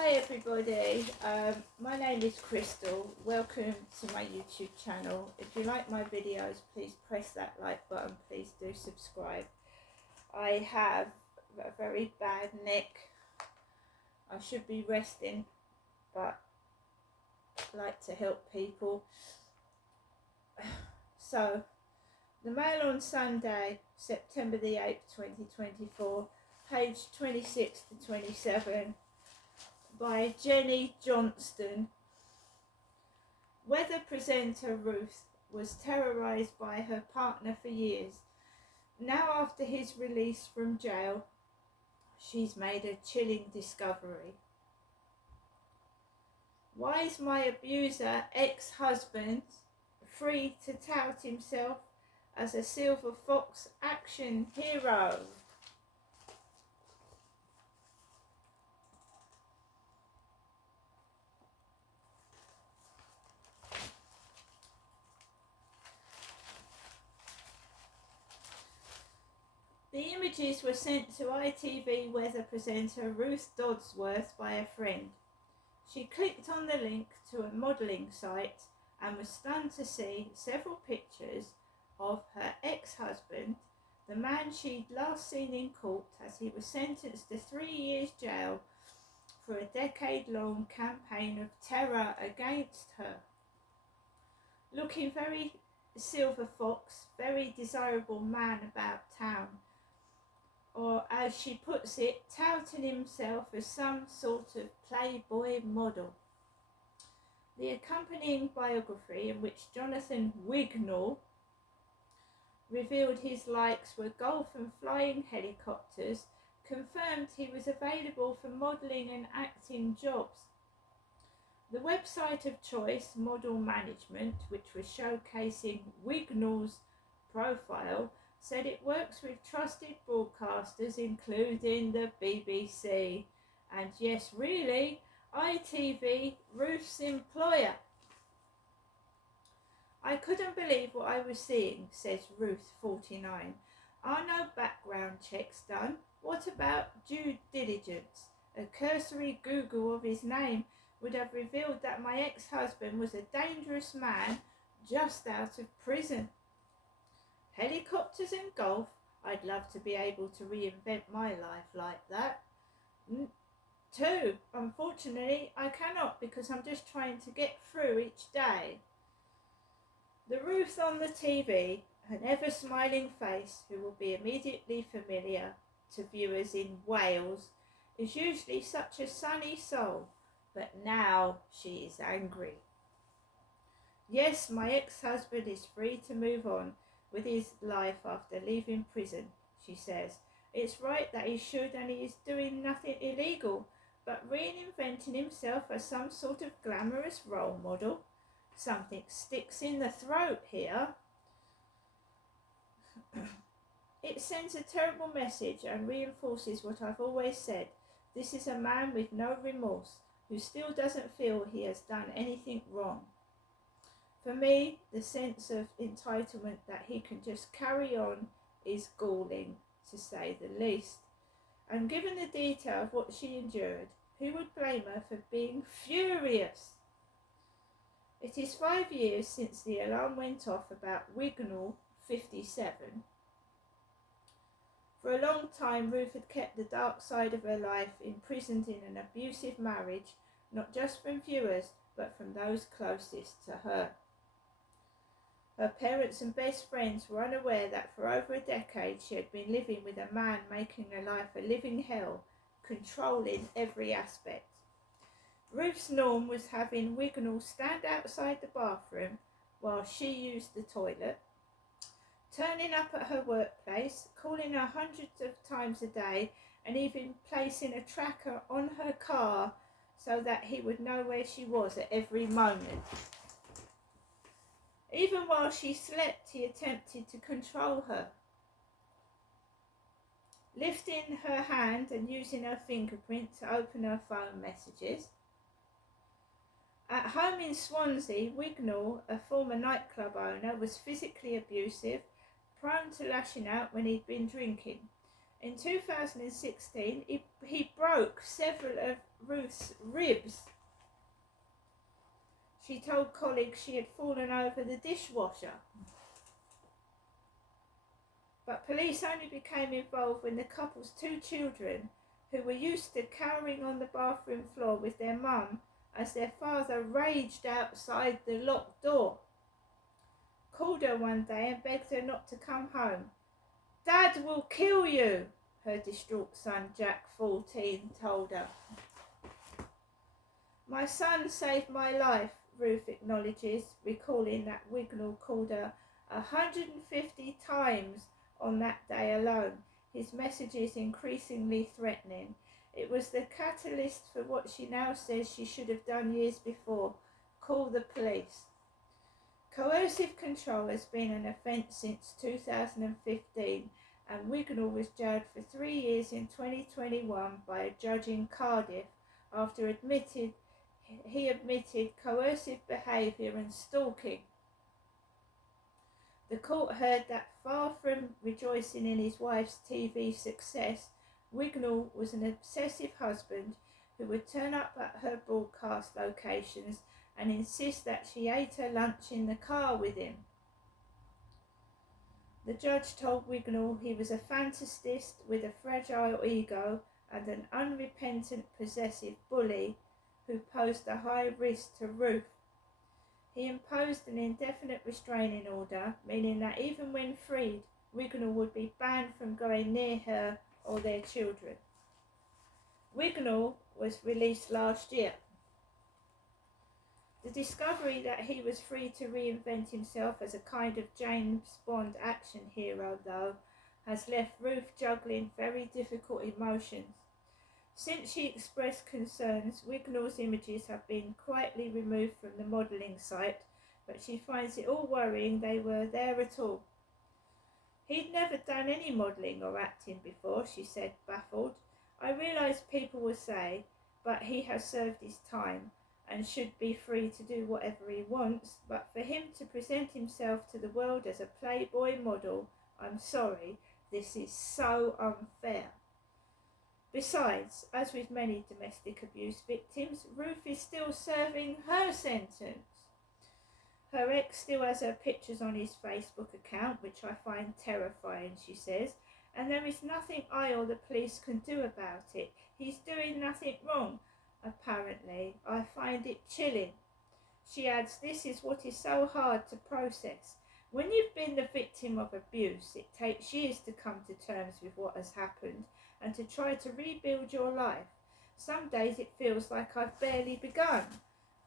Hi everybody, my name is Crystal. Welcome to my YouTube channel. If you like my videos, please press that like button. Please do subscribe. I have a very bad neck. I should be resting, but I like to help people. So, the Mail on Sunday, September the 8th, 2024, page 26 to 27. By Jenny Johnston. Weather presenter Ruth was terrorised by her partner for years. Now, after his release from jail, she's made a chilling discovery. Why is my abuser ex-husband free to tout himself as a Silver Fox action hero? The images were sent to ITV weather presenter Ruth Dodsworth by a friend. She clicked on the link to a modelling site and was stunned to see several pictures of her ex-husband, the man she'd last seen in court as he was sentenced to 3 years jail for a decade-long campaign of terror against her. Looking very Silver Fox, very desirable man about town, or as she puts it, touting himself as some sort of playboy model. The accompanying biography, in which Jonathan Wignall revealed his likes were golf and flying helicopters, confirmed he was available for modelling and acting jobs. The website of choice, Model Management, which was showcasing Wignall's profile, said it works with trusted broadcasters including the BBC and, yes, really, ITV, Ruth's employer. I couldn't believe what I was seeing, says Ruth, 49. Are no background checks done? What about due diligence? A cursory Google of his name would have revealed that my ex-husband was a dangerous man just out of prison. Helicopters and golf, I'd love to be able to reinvent my life like that. Two, unfortunately, I cannot because I'm just trying to get through each day. The Ruth on the TV, an ever-smiling face who will be immediately familiar to viewers in Wales, is usually such a sunny soul, but now she is angry. Yes, my ex-husband is free to move on with his life after leaving prison, she says. It's right that he should, and he is doing nothing illegal, but reinventing himself as some sort of glamorous role model. Something sticks in the throat here. It sends a terrible message and reinforces what I've always said. This is a man with no remorse, who still doesn't feel he has done anything wrong. For me, the sense of entitlement that he can just carry on is galling, to say the least. And given the detail of what she endured, who would blame her for being furious? It is 5 years since the alarm went off about Wignall, 57. For a long time, Ruth had kept the dark side of her life imprisoned in an abusive marriage, not just from viewers, but from those closest to her. Her parents and best friends were unaware that for over a decade she had been living with a man making her life a living hell, controlling every aspect. Ruth's norm was having Wignall stand outside the bathroom while she used the toilet, turning up at her workplace, calling her hundreds of times a day, and even placing a tracker on her car so that he would know where she was at every moment. Even while she slept, he attempted to control her, lifting her hand and using her fingerprint to open her phone messages. At home in Swansea, Wignall, a former nightclub owner, was physically abusive, prone to lashing out when he'd been drinking. In 2016, he broke several of Ruth's ribs. She told colleagues she had fallen over the dishwasher. But police only became involved when the couple's 2 children, who were used to cowering on the bathroom floor with their mum as their father raged outside the locked door, called her one day and begged her not to come home. "Dad will kill you," her distraught son Jack, 14, told her. "My son saved my life," Ruth acknowledges, recalling that Wignall called her 150 times on that day alone, his messages increasingly threatening. It was the catalyst for what she now says she should have done years before: call the police. Coercive control has been an offence since 2015, and Wignall was jailed for 3 years in 2021 by a judge in Cardiff after he admitted coercive behaviour and stalking. The court heard that far from rejoicing in his wife's TV success, Wignall was an obsessive husband who would turn up at her broadcast locations and insist that she ate her lunch in the car with him. The judge told Wignall he was a fantasist with a fragile ego and an unrepentant possessive bully who posed a high risk to Ruth. He imposed an indefinite restraining order, meaning that even when freed, Wignall would be banned from going near her or their children. Wignall was released last year. The discovery that he was free to reinvent himself as a kind of James Bond action hero, though, has left Ruth juggling very difficult emotions. Since she expressed concerns, Wignall's images have been quietly removed from the modelling site, but she finds it all worrying they were there at all. "He'd never done any modelling or acting before," she said, baffled. "I realise people will say, but he has served his time and should be free to do whatever he wants, but for him to present himself to the world as a Playboy model, I'm sorry, this is so unfair." Besides, as with many domestic abuse victims, Ruth is still serving her sentence. Her ex still has her pictures on his Facebook account, which I find terrifying, she says, and there is nothing I or the police can do about it. He's doing nothing wrong, apparently. I find it chilling. She adds, "This is what is so hard to process. When you've been the victim of abuse, it takes years to come to terms with what has happened and to try to rebuild your life. Some days it feels like I've barely begun.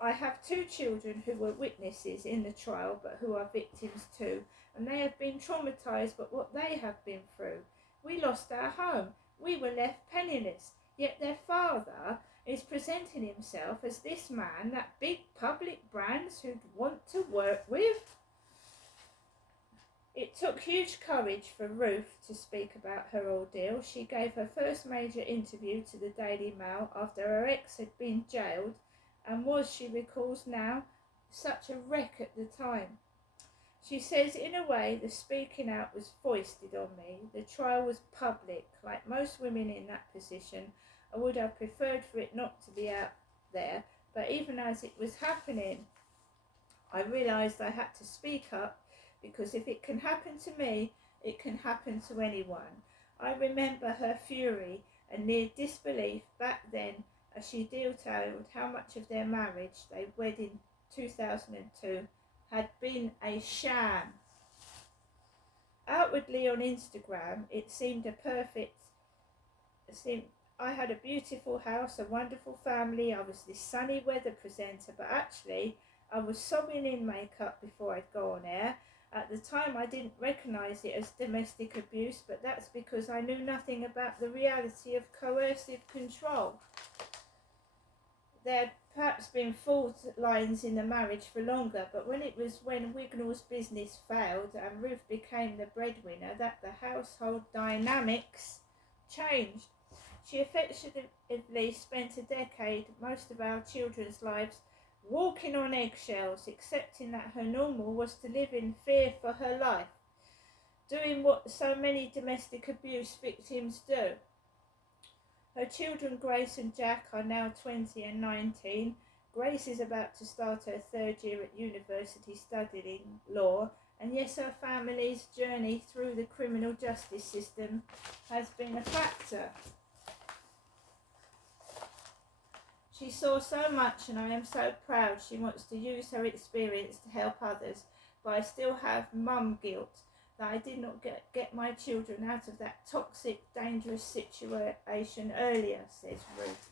I have 2 children who were witnesses in the trial but who are victims too, and they have been traumatised by what they have been through. We lost our home. We were left penniless, yet their father is presenting himself as this man that big public brands who'd want to work with." It took huge courage for Ruth to speak about her ordeal. She gave her first major interview to the Daily Mail after her ex had been jailed and was, she recalls now, such a wreck at the time. She says, "In a way, the speaking out was foisted on me. The trial was public. Like most women in that position, I would have preferred for it not to be out there, but even as it was happening, I realised I had to speak up, because if it can happen to me, it can happen to anyone." I remember her fury and near disbelief back then as she detailed how much of their marriage, they wed in 2002, had been a sham. Outwardly on Instagram, it seemed I had a beautiful house, a wonderful family, I was this sunny weather presenter, but actually I was sobbing in makeup before I'd go on air. At the time I didn't recognise it as domestic abuse, but that's because I knew nothing about the reality of coercive control. There had perhaps been fault lines in the marriage for longer, but when Wignall's business failed and Ruth became the breadwinner, that the household dynamics changed. She effectively spent a decade, most of our children's lives, walking on eggshells, accepting that her normal was to live in fear for her life. doing what so many domestic abuse victims do. Her children, Grace and Jack, are now 20 and 19. Grace is about to start her third year at university studying law, and yes, her family's journey through the criminal justice system has been a factor. She saw so much, and I am so proud. She wants to use her experience to help others, but I still have mum guilt that I did not get my children out of that toxic, dangerous situation earlier, says Ruth.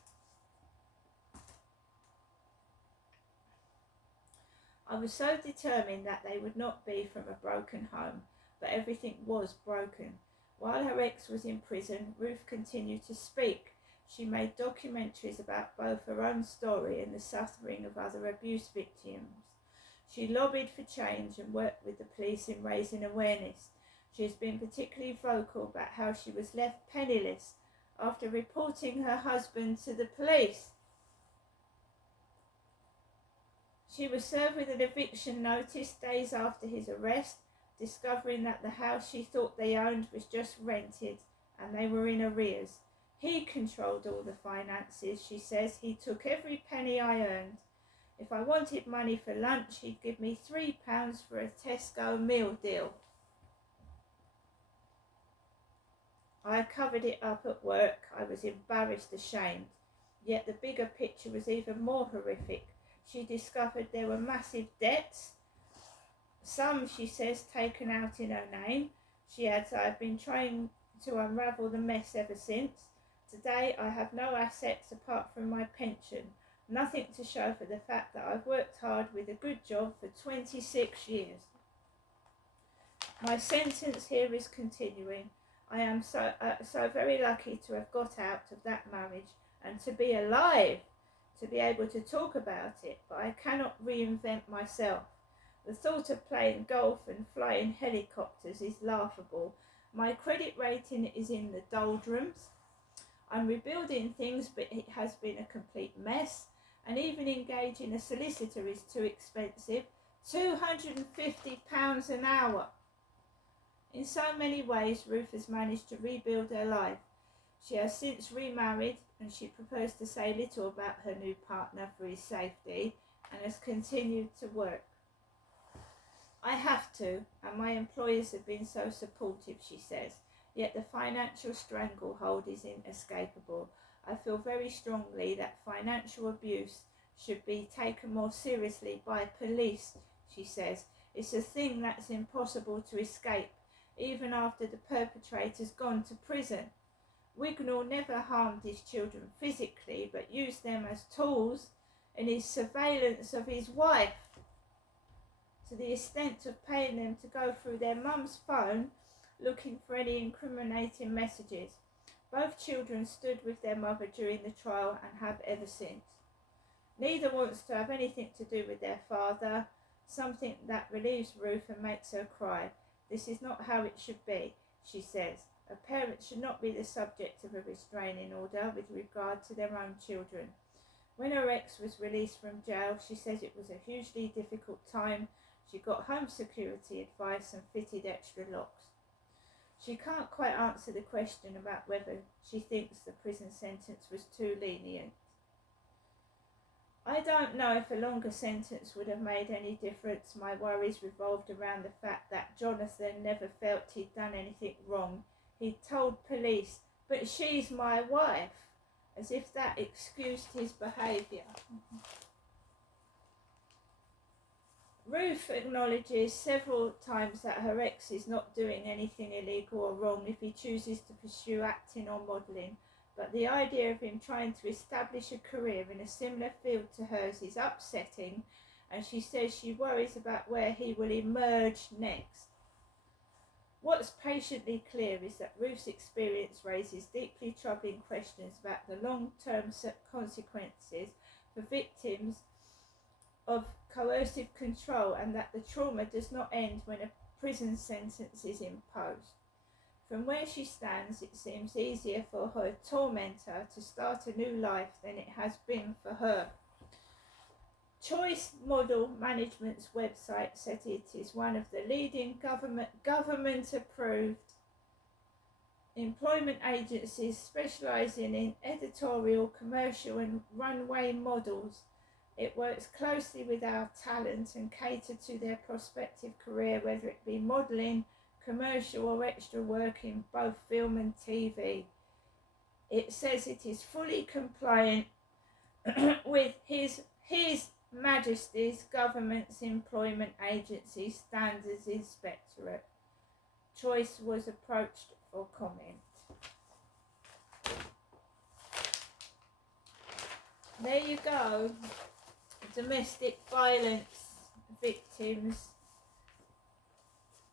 I was so determined that they would not be from a broken home, but everything was broken. While her ex was in prison, Ruth continued to speak. She made documentaries about both her own story and the suffering of other abuse victims. She lobbied for change and worked with the police in raising awareness. She has been particularly vocal about how she was left penniless after reporting her husband to the police. She was served with an eviction notice days after his arrest, discovering that the house she thought they owned was just rented and they were in arrears. He controlled all the finances, she says. He took every penny I earned. If I wanted money for lunch, he'd give me £3 for a Tesco meal deal. I covered it up at work. I was embarrassed, ashamed. Yet the bigger picture was even more horrific. She discovered there were massive debts, some, she says, taken out in her name. She adds, I've been trying to unravel the mess ever since. Today I have no assets apart from my pension, nothing to show for the fact that I've worked hard with a good job for 26 years. My sentence here is continuing. I am so very lucky to have got out of that marriage and to be alive, to be able to talk about it, but I cannot reinvent myself. The thought of playing golf and flying helicopters is laughable. My credit rating is in the doldrums. I'm rebuilding things, but it has been a complete mess, and even engaging a solicitor is too expensive. £250 an hour. In so many ways, Ruth has managed to rebuild her life. She has since remarried, and she prefers to say little about her new partner for his safety, and has continued to work. I have to, and my employers have been so supportive, she says, yet the financial stranglehold is inescapable. I feel very strongly that financial abuse should be taken more seriously by police, she says. It's a thing that's impossible to escape, even after the perpetrator's gone to prison. Wignall never harmed his children physically, but used them as tools in his surveillance of his wife, to the extent of paying them to go through their mum's phone looking for any incriminating messages. Both children stood with their mother during the trial and have ever since. Neither wants to have anything to do with their father, something that relieves Ruth and makes her cry. This is not how it should be, she says. A parent should not be the subject of a restraining order with regard to their own children. When her ex was released from jail, she says it was a hugely difficult time. She got home security advice and fitted extra locks. She can't quite answer the question about whether she thinks the prison sentence was too lenient. I don't know if a longer sentence would have made any difference. My worries revolved around the fact that Jonathan never felt he'd done anything wrong. He'd told police, but she's my wife, as if that excused his behaviour. Ruth acknowledges several times that her ex is not doing anything illegal or wrong if he chooses to pursue acting or modelling, but the idea of him trying to establish a career in a similar field to hers is upsetting, and she says she worries about where he will emerge next. What's patiently clear is that Ruth's experience raises deeply troubling questions about the long-term consequences for victims of coercive control, and that the trauma does not end when a prison sentence is imposed. From where she stands, it seems easier for her tormentor to start a new life than it has been for her. Choice Model Management's website said it is one of the leading government approved employment agencies specialising in editorial, commercial and runway models. It works closely with our talent and caters to their prospective career, whether it be modelling, commercial or extra work in both film and TV. It says it is fully compliant with His Majesty's Government's Employment Agency Standards Inspectorate. Choice was approached for comment. There you go. Domestic violence victims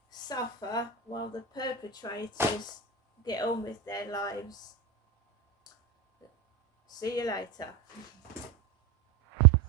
suffer while the perpetrators get on with their lives. See you later.